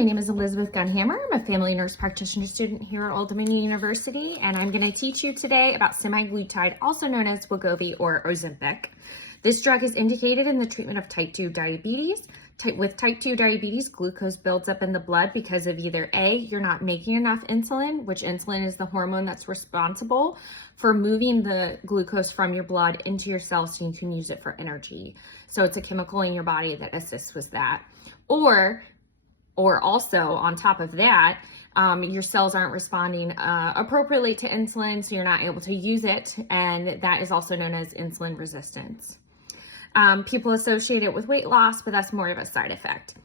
my name is Elizabeth Gunhammer. I'm a family nurse practitioner student here at Old Dominion University, and I'm going to teach you today about semaglutide, also known as Wegovy or Ozempic. This drug is indicated in the treatment of type 2 diabetes. With type 2 diabetes, glucose builds up in the blood because of either A, you're not making enough insulin, which insulin is the hormone that's responsible for moving the glucose from your blood into your cells so you can use it for energy. So it's a chemical in your body that assists with that. Or also on top of that, your cells aren't responding appropriately to insulin, so you're not able to use it, and that is also known as insulin resistance. People associate it with weight loss, but that's more of a side effect.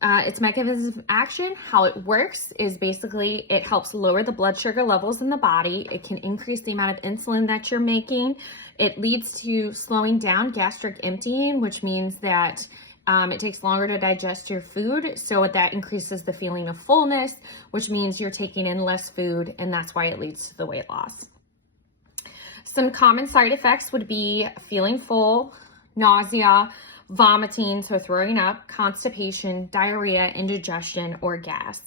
Its mechanism of action, how it works, is basically it helps lower the blood sugar levels in the body. It can increase the amount of insulin that you're making. It leads to slowing down gastric emptying, which means that it takes longer to digest your food, so that increases the feeling of fullness, which means you're taking in less food, and that's why it leads to the weight loss. Some common side effects would be feeling full, nausea, vomiting, so throwing up, constipation, diarrhea, indigestion, or gas.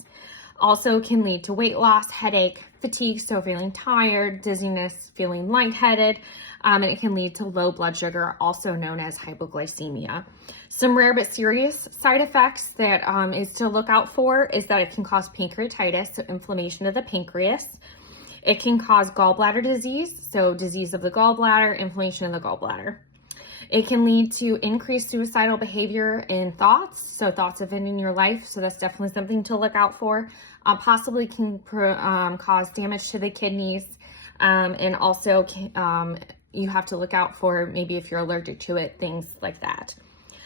Also can lead to weight loss, headache, fatigue, so feeling tired, dizziness, feeling lightheaded, and it can lead to low blood sugar, also known as hypoglycemia. Some rare but serious side effects that is to look out for is that it can cause pancreatitis, so inflammation of the pancreas. It can cause gallbladder disease, so disease of the gallbladder, inflammation of the gallbladder. It can lead to increased suicidal behavior and thoughts, so thoughts of ending your life, so that's definitely something to look out for. Possibly can cause damage to the kidneys, and also you have to look out for maybe if you're allergic to it, things like that.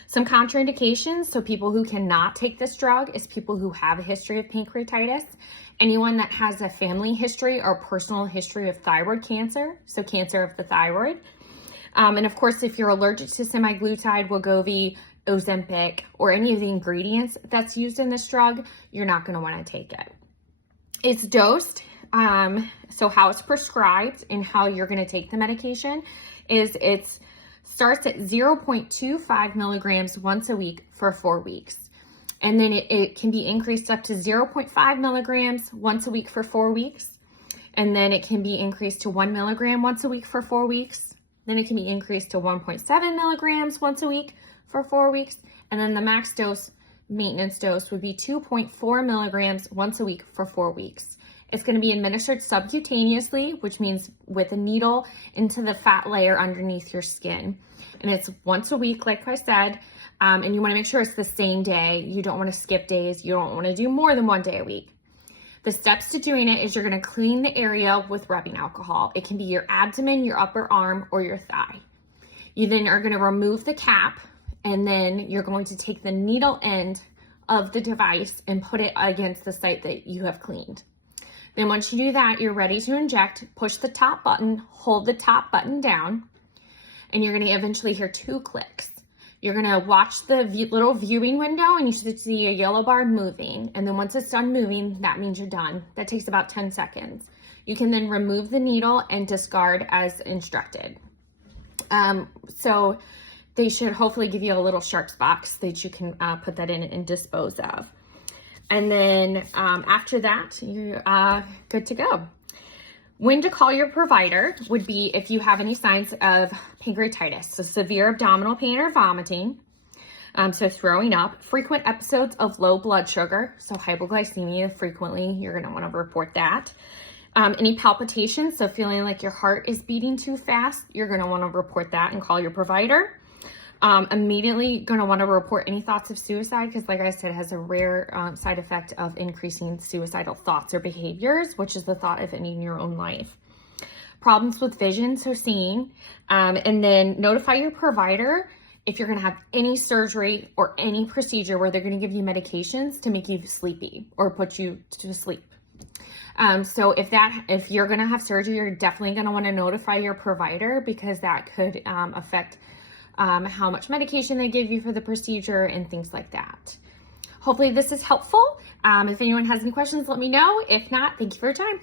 Some contraindications, so people who cannot take this drug is people who have a history of pancreatitis, anyone that has a family history or personal history of thyroid cancer, so cancer of the thyroid. And of course, if you're allergic to semaglutide, Wegovy, Ozempic, or any of the ingredients that's used in this drug, you're not going to want to take it. It's dosed, so how it's prescribed and how you're going to take the medication is it starts at 0.25 milligrams once a week for 4 weeks. And then it can be increased up to 0.5 milligrams once a week for 4 weeks. And then it can be increased to 1 milligram once a week for 4 weeks. Then it can be increased to 1.7 milligrams once a week for 4 weeks. And then the max dose, maintenance dose, would be 2.4 milligrams once a week for 4 weeks. It's going to be administered subcutaneously, which means with a needle into the fat layer underneath your skin. And it's once a week, like I said, and you want to make sure it's the same day. You don't want to skip days. You don't want to do more than 1 day a week. The steps to doing it is you're going to clean the area with rubbing alcohol. It can be your abdomen, your upper arm, or your thigh. You then are going to remove the cap, and then you're going to take the needle end of the device and put it against the site that you have cleaned. Then once you do that, you're ready to inject. Push the top button, hold the top button down, and you're going to eventually hear 2 clicks. You're going to watch the little viewing window, and you should see a yellow bar moving. And then once it's done moving, that means you're done. That takes about 10 seconds. You can then remove the needle and discard as instructed. So they should hopefully give you a little sharps box that you can put that in and dispose of. And then after that, you're good to go. When to call your provider would be if you have any signs of pancreatitis, so severe abdominal pain or vomiting, so throwing up, frequent episodes of low blood sugar, so hypoglycemia frequently, you're going to want to report that. Any palpitations, so feeling like your heart is beating too fast, you're going to want to report that and call your provider. Immediately going to want to report any thoughts of suicide because, like I said, it has a rare side effect of increasing suicidal thoughts or behaviors, which is the thought of ending your own life. Problems with vision, so seeing, and then notify your provider if you're going to have any surgery or any procedure where they're going to give you medications to make you sleepy or put you to sleep. So if you're going to have surgery, you're definitely going to want to notify your provider because that could affect how much medication they give you for the procedure and things like that. Hopefully this is helpful. If anyone has any questions, let me know. If not, thank you for your time.